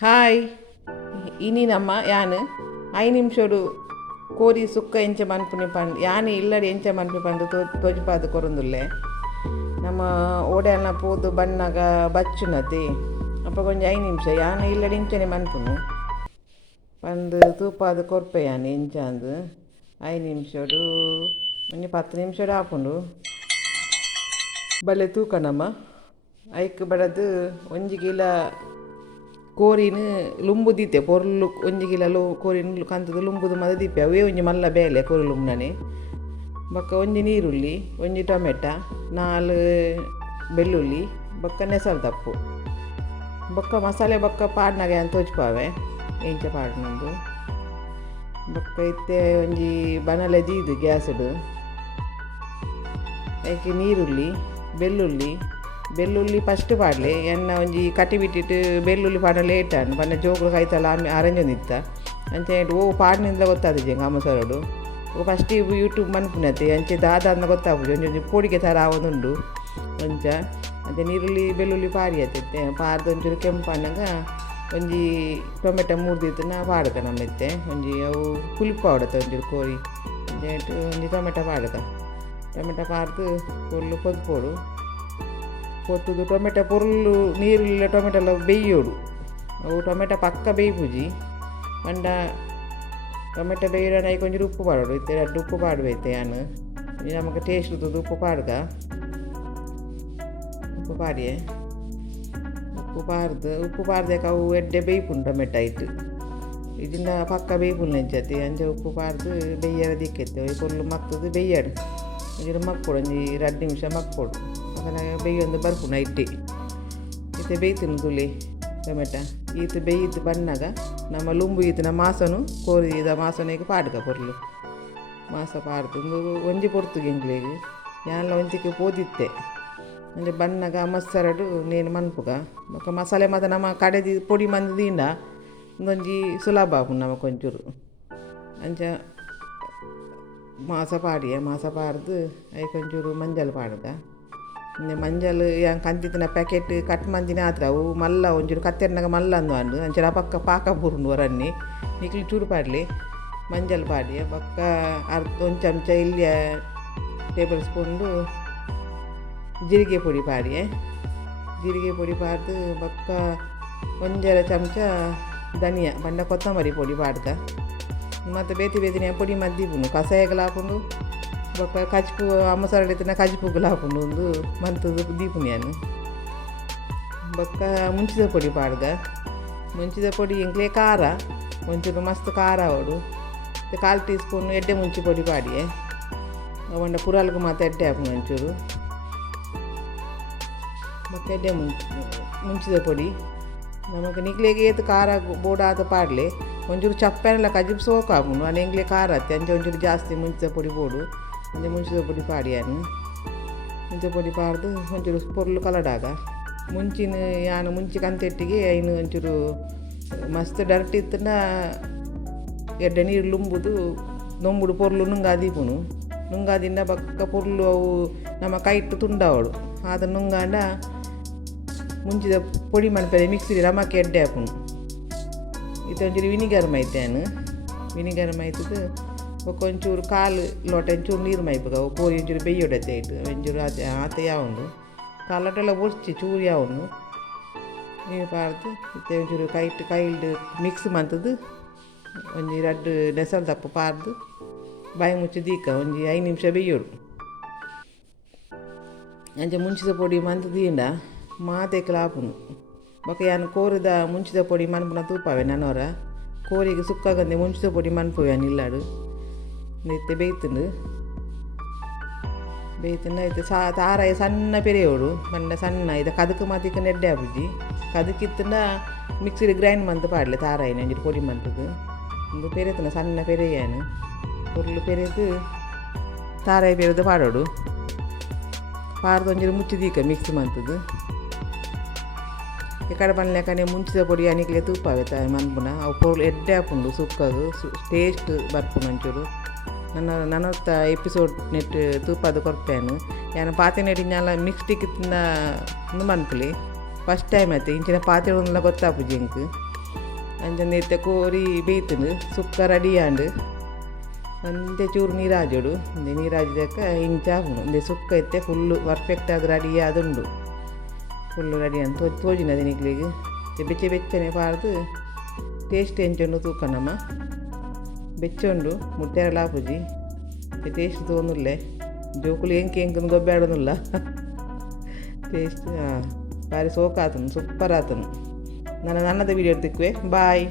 Hi ಇನ್ನಿನಮ್ಮ ಯಾನು ನಿಮಿಷಡು ಕೋರಿ ಸುಕ್ಕ ಎಂಚ ಮನ್ಪುನಿ ಪಂಡು ಯಾನು ಇಲ್ಲಡಿ ಎಂಚ ಮನ್ಪಿ ಪಂಡು ತೊಜ್ಪಾದು ಕೊರೊಂದುಲ್ಲೆ ನಮ್ಮ ಓಡೆಲ್ನ ಪೋದು ಬಣ್ಣಗ ಬಚ್ಚುನತಿ ಅಪ್ಪ ಕೊಂಚ 5 ನಿಮಿಷ ಯಾನು ಇಲ್ಲಡಿ ಇಂಚನೆ ಮನ್ಪುನು ಪಂದು ತೂಪಾದು ಕೊರ್ಪೆ ಯಾನು ಎಂಚ ಅಂದು 5 ನಿಮಿಷಡು ಒಂಜಿ 10 ನಿಮಿಷಡು ಆಪುಂಡು ಬಲ್ಲೆ ತೂಕನಮ್ಮ ಐಕ್ ಬಡದು ಒಂಜಿ ಕಿಲ ಕೋರಿನ ಲುಂಬು ದೀತೆ ಪೊರ್ಲು ಒಂಜಿ ಕಿಲ ಕೋರಿನ ಕಂತದ ಲುಂಬುದು ಮದ ದೀಪೆ ಅವೇ ಒಂಜಿ ಮಲ್ಲ ಬೇಲೆ ಕೋರಿ ಲುಂಬುನನೆ ಬೊಕ್ಕ ಒಂಜಿ ನೀರುಳ್ಳಿ ಒಂಜಿ ಟೊಮೆಟ 4 ಬೆಳ್ಳುಳ್ಳಿ ಬೊಕ್ಕ ನೆಸಲ್ ತಪ್ಪು ಬೊಕ್ಕ ಮಸಾಲೆ ಬೊಕ್ಕ ಪಾಡ್ನಾಗ ಅಂತ ತೋಜ್ಪಾವೆ ಎಂಚ ಪಾಡ್ನಂದು ಬೊಕ್ಕ ಇತ್ತೆ ಒಂಜಿ ಬನಲೆ ದೀದು ಗ್ಯಾಸ್ಡು ಐಕೆ ನೀರುಳ್ಳಿ ಬೆಳ್ಳುಳ್ಳಿ ಫಸ್ಟ್ ಪಾಡಲೆ ಎನ್ನ ಒಂಜಿ ಕಟ್ಟಿ ಬಿಟ್ಟಿಟ್ಟು ಬೆಳ್ಳುಳ್ಳಿ ಪಾಡ ಲೇಟ್ ಆನು ಪಂಡ ಜೋಗುಲು ಕೈತಲ್ಲ ಅರೆಂಜೊಂದಿತ್ತ ಅಂಚೆ ಪಾಡ್ನಿಂದ ಗೊತ್ತಾದ ಅಮ್ಮ ಸರಡು ಫಸ್ಟ್ ಯೂಟ್ಯೂಬ್ ಮನ್ಪುನತೆ ಅಂಚೆ ದಾದಾಂದ ಗೊತ್ತಾಗ್ಬೋದು ಒಂಜಿ ಪೋಡಿಗೆ ಥರ ಆವೊಂದುಂಡು ಅಂಚ ಅಂಚೆ ನೀರುಳ್ಳಿ ಬೆಳ್ಳುಳ್ಳಿ ಪಾಡಿ ಆತೈತೆ ಪಾರ್ದು ಒಂಚೂರು ಕೆಂಪಣ್ಣಗ ಒಂಜಿ ಟೊಮೆಟೊ 3 ದೀತನ ಪಾಡ್ಕ ನಮ್ಮೆತ್ತೆ ಒಂಜಿ ಅವು ಪುಲಿಪ ಆವಡತ್ತೆ ಒಂಚೂರು ಕೋರಿ ಅಂಚೆ ಒಂಜಿ ಟೊಮೆಟೊ ಪಾಡ್ಕ ಟೊಮೆಟೊ ಪಾರ್ದು ಫುಲ್ಲು ಪೊದ್ಪೋಡು ಪೊತ್ತುದು ಟೊಮೆಟೊ ಪೊರ್ಲು ನೀರುಳ್ಳ ಟೊಮೆಟೊ ಎಲ್ಲ ಬೇಯೋಡು ಅವು ಟೊಮೆಟೊ ಪಕ್ಕ ಬೇಯ್ಪುಜಿ ಪಂಡ ಟೊಮೆಟೊ ಬೇಯ್ಯೋಣ ಕೊಂಚ ಉಪ್ಪು ಪಾಡೋಡು ಇತ್ತೆ 2 ಉಪ್ಪು ಪಾಡುವೈತೆ ಯಾನು ನಮಗೆ ಟೇಸ್ಟ್ ಇರ್ತದೆ ಉಪ್ಪು ಪಾಡ್ಗ ಉಪ್ಪು ಪಾಡಿಯೇ ಉಪ್ಪು ಪಾಡ್ದೆ ಅವು ಎಡ್ಡೆ ಬೇಯ್ಪುಂಡು ಟೊಮೆಟೊ ಇಟ್ಟು ಇದನ್ನ ಪಕ್ಕ ಬೇಯ್ಪುಲ್ ನೆಂಚತಿ ಅಂಚೆ ಉಪ್ಪು ಪಾಡ್ದು ಬೇಯ್ಯರ ದಿಕ್ಕೆತ್ತೆ ಪೊರ್ಲು ಮತ್ತದು ಬೇಯ್ಯಾಡು ಒಂಚೂರು ಮಕ್ಕೊಡು ಒಂಜಿ 2 ನಿಮಿಷ ಮಕ್ಕೊಡು ಅದನ್ನ ಬೇಯೊಂದು ಬರ್ಪುನ ಇಟ್ಟು ಇತ್ತೆ ಬೇಯ್ತಿನ ತುಳಿ ಟೊಮೆಟ ಈತು ಬೇಯ್ತು ಬಣ್ಣಗ ನಮ್ಮ ಲುಂಬು ಈತಿನ ಮಾಸನು ಕೋರಿದ ಮಾಸನಿಗೆ ಪಾಡ್ಕ ಪೊರ್ಲು ಮಾಸ ಪಾಡ್ದು ಒಂಜಿ ಪೊರ್ತು ಗೆಂಗ್ಲಿಗೆ ಯಾನ್ಲ ಒಂಚಿಗೆ ಪೋದಿತ್ತೆ ಅಂದರೆ ಬಣ್ಣಗ ಮಸ್ಸರಡು ನೇನು ಮನ್ಪುಗ ಬೊಕ್ಕ ಮಸಾಲೆ ಮಾತ ನಮ್ಮ ಕಡೆದಿ ಪೊಡಿ ಮಂದಿದಿಂದ ಒಂದೊಂಜಿ ಸುಲಭ ಆಪುಂಡು ನಮಗೆ ಒಂಚೂರು ಅಂಚ ಮಾಸ ಪಾಡ್ದು ಐಕೊಂಚೂರು ಮಂಜಲ್ ಪಾಡ್ಗ ಮಂಜಲ್ yang ಕಂತಿತ್ತಿನ ಪ್ಯಾಕೆಟ್ ಕಟ್ ಮಂದಿನ ಆತ್ರ ಅವು ಮಲ್ಲ ಒಂಚೂರು ಕತ್ತೆರ್ನಾಗ ಮಲ್ಲ ಅಂದು ಅಂಚರ ಪಕ್ಕ ಪಾಕ ಬುರುಂಡು ವರನ್ನಿ ನಿಕ್ಲಿ ಚೂರು ಪಾಡ್ಲಿ ಮಂಜಲ್ ಪಾಡಿ ಪಕ್ಕ ಒಂದು ಚಮಚ ಇಲ್ಲಿ ಟೇಬಲ್ ಸ್ಪೂನ್ದು ಜೀರಿಗೆ ಪೊಡಿ ಪಾಡ್ದು ಪಕ್ಕ ಒಂಜರ ಚಮಚ ಧನಿಯಾ ಬಂಡ ಕೊತ್ತಂಬರಿ ಪೊಡಿ ಪಾಡ್ಕ ಮತ್ತು ಬೇತಿನ ಪೊಡಿ ಮದ್ದಿಪುಂಡು ಕಸಾಯಗಲ ಹಾಕೊಂಡು ಬೊಕ್ಕ ಕಜ್ಪು ಅಮ್ಮ ಸರಳಿತನ ಕಜ್ಪುಗ್ಲ ಹಾಕೊಂಡು ಒಂದು ಮಂತದ್ದು ದೀಪುನಿಯಾನು ಬೊಕ್ಕ ಮುಂಚಿದ ಪೊಡಿ ಪಾಡ್ಗ ಮುಂಚಿದ ಪೊಡಿ ಎಂಕ್ಲೆ ಖಾರ ಒಂಚೂರು ಮಸ್ತ್ ಖಾರ ಅವಡು 1/4 ಟೀ ಸ್ಪೂನ್ ಎಡ್ಡೆ ಮುಂಚಿ ಪೊಡಿ ಪಾಡಿಯೇ ಅವಂಡ ಪುರಾಲ್ಗೆ ಮಾತ್ರ ಎಡ್ಡೆ ಹಾಕೊಂಡು ಒಂಚೂರು ಬೊಕ್ಕ ಎಡ್ಡೆ ಮುಂಚಿದ ಪೊಡಿ ನಮಗೆ ನಿಕ್ಲೆಗೆ ಏತು ಖಾರ ಬೋಡಾದ ಪಾಡ್ಲೆ ಒಂಚೂರು ಚಪ್ಪೆನೆಲ್ಲ ಕಜಿಪ್ ಸೋಕು ಹಾಕೊಂಡು ಅಲ್ಲಿ ಎಂಗ್ಲೆ ಖಾರ ಹತ್ತೆ ಅಂಚೆ ಒಂಚೂರು ಜಾಸ್ತಿ ಮುಂಚಿದ ಪೊಡಿ ಬೋಡು ಅಂಚೆ ಮುಂಚಿದ ಪೊಡಿ ಪಾಡಿಯಾನು ಮುಂಚಿದ ಪೊಡಿ ಪಾಡ್ದು ಒಂಚೂರು ಪೊರ್ಲು ಕಲಡಾಗ ಯಾನು ಮುಂಚೆ ಕಂತೆಟ್ಟಿಗೆ ಐನು ಒಂಚೂರು ಮಸ್ತ್ ಡರ್ಟ್ ಇತ್ತನ ಎಡ್ಡೆ ನೀರು ಲುಂಬುದು ನೊಂಬುಡು ಪೊರ್ಲು ನುಂಗಾದೀಪುನು ನುಂಗಾದಿಂದ ಬಕ್ಕ ಪೊರ್ಲು ಅವು ನಮ್ಮ ಕೈಟ್ಟು ತುಂಡವಳು ಅದನ್ನು ನುಂಗಾಂಡ ಮುಂಚಿದ ಪೊಡಿ ಮನ್ಪೆರೆ ಮಿಕ್ಸಿಗೆ ರಮಕ್ಕೆ ಎಡ್ಡೆ ಹಾಪುನು ಇದು ಒಂಚೂರು ವಿನಿಗರ್ ಮೈತೇನು ವಿನಿಗರ್ ಮೈತದು ಒಂಚೂರು 1/4 ಲೋಟ ಒಂಚೂರು ನೀರು ಮೈಪಗ ಕೋರಿ ಒಂಚೂರು ಬೇಯ್ಯೊಡತ್ತೆ ಇಟ್ಟು ಒಂಚೂರು ಆತ ಯಾವುದು 1/4 ಲೋಟ ಎಲ್ಲ ಒರ್ಚಿ ಚೂರು ಯಾವನು ನೀರು ಪಾಡ್ದು ಇತ್ತೆ ಒಂಚೂರು ಕೈಲ್ಡು ಮಿಕ್ಸ್ ಮಂತದ್ದು ಒಂಜಿ 2 ನೆಸಲ್ ತಪ್ಪು ಪಾರ್ದು ಬಾಯಿ ಮುಚ್ಚಿ ದೀಕ ಒಂಜಿ 5 ನಿಮಿಷ ಬೇಯ್ಯೋಡು ಅಂಚೆ ಮುಂಚಿದ ಪೊಡಿ ಮಂತದಿಂದ ಮಾತೆಕ್ಲ ಹಾಪುನು ಬೊಕ್ಕ ಯಾನು ಕೋರಿದ ಮುಂಚಿದ ಪೊಡಿ ಮನ್ಪುನ ತೂಪಾವೆ ನನವರ ಕೋರಿಗೆ ಸುಕ್ಕಾಗಂದೆ ಮುಂಚಿದ ಪೊಡಿ ಮನ್ಪುವೆ ಇಲ್ಲಾಡು ಇತ್ತೆ ಬೇಯ್ತುಂಡು ಐತೆ ತಾರಾಯ ಸಣ್ಣ ಪೆರೆಯೋಡು ಬಂಡ ಸಣ್ಣ ಇದು ಕದಕು ಮಾತಿಕ ನೆಡ್ಡೆ ಆಪುಜಿ ಕದಕಿತ್ತಂಡ ಮಿಕ್ಸಿಡ್ ಗ್ರೈಂಡ್ ಮಂತ್ ಪಾಡ್ಲೆ ತಾರಾಯಿನ ಒಂಜಿ ಪೊಡಿ ಮಂತದ್ದು ಒಂದು ಪೆರೆತನ ಸಣ್ಣ ಪೆರೆಯಾನು ಪೊರ್ಲು ಪೆರೆದು ತಾರಾಯ ಪೆರೆದು ಪಾಡೋಡು ಪಾಡ್ದು ಒಂಜಿ ಮುಚ್ಚಿದೀಕ ಮಿಕ್ಸ್ ಮಂತದ್ದು ಈ ಕಡೆ ಬಂದ್ಲೆಕ್ಕನೆ ಮುಂಚಿದ ಪೊಡಿ ಅನಿಕ್ಲೆ ತೂಪಾವೆ ತಾಯಿ ಮನ್ಪುನ ಅವು ಪೊರ್ಲು ಎಡ್ಡೆ ಹಾಪುಂಡು ಸುಕ್ಕದು ಟೇಸ್ಟ್ ಬರ್ಪುನು ಒಂಚೂರು ನನ್ನ ಎಪಿಸೋಡ್ ನೆಟ್ ತೂಪದು ಕೊರ್ಪೇನು ಯಾನು ಪಾತೆ ನೆಟ್ಟಿಂಜಾಲ ಮಿಕ್ಸ್ ಟಿಕ್ಕಿತ್ತಿನ ಮನ್ಪುಲಿ ಫಸ್ಟ್ ಟೈಮ್ ಆಯ್ತು ಇಂಚಿನ ಪಾತೆ ಗೊತ್ತಾಪುಜಿ ಇಂಕ್ ಅಂಚನೆ ಎತ್ತೆ ಕೋರಿ ಬೇಯ್ತನು ಸುಕ್ಕ ರೆಡಿಯಾಂಡು ಒಂದೇ ಚೂರು ನೀರಾಜೋಡು ಒಂದೇ ನೀರಾಜಿದಕ್ಕ ಹಿಂಚಾಪುನು ಒಂದೇ ಸುಕ್ಕ ಎತ್ತೆ ಫುಲ್ಲು ಪರ್ಫೆಕ್ಟ್ ಆಗಿ ರೆಡಿ ಆದುಂಡು ಫುಲ್ಲು ರೆಡಿ ಅಂತ ತೋಜಿನದು ನಿಕ್ಲಿಗೆ ಬೆಚ್ಚೆ ಬೆಚ್ಚನೆ ಪಾರ್ದು ಟೇಸ್ಟ್ ಎಂಚೊಂಡು ತೂಕನಮ್ಮ ಬೆಚ್ಚೊಂಡು ಮುಟ್ಟೆರಲ ಪೂಜಿ ಟೇಸ್ಟ್ തോന്നില്ലേ ಜೋಕುಲು ಎಂಕುನು ಗೊಬ್ಬಾಡೋದಿಲ್ಲ ಟೇಸ್ಟ್ ಭಾರಿ ಸೋಕಾತನು ಸೂಪರ್ ಆತನು ನನ್ನದ ವಿಡಿಯೋ ತಿಕ್ಕುವೆ ಬಾಯ್.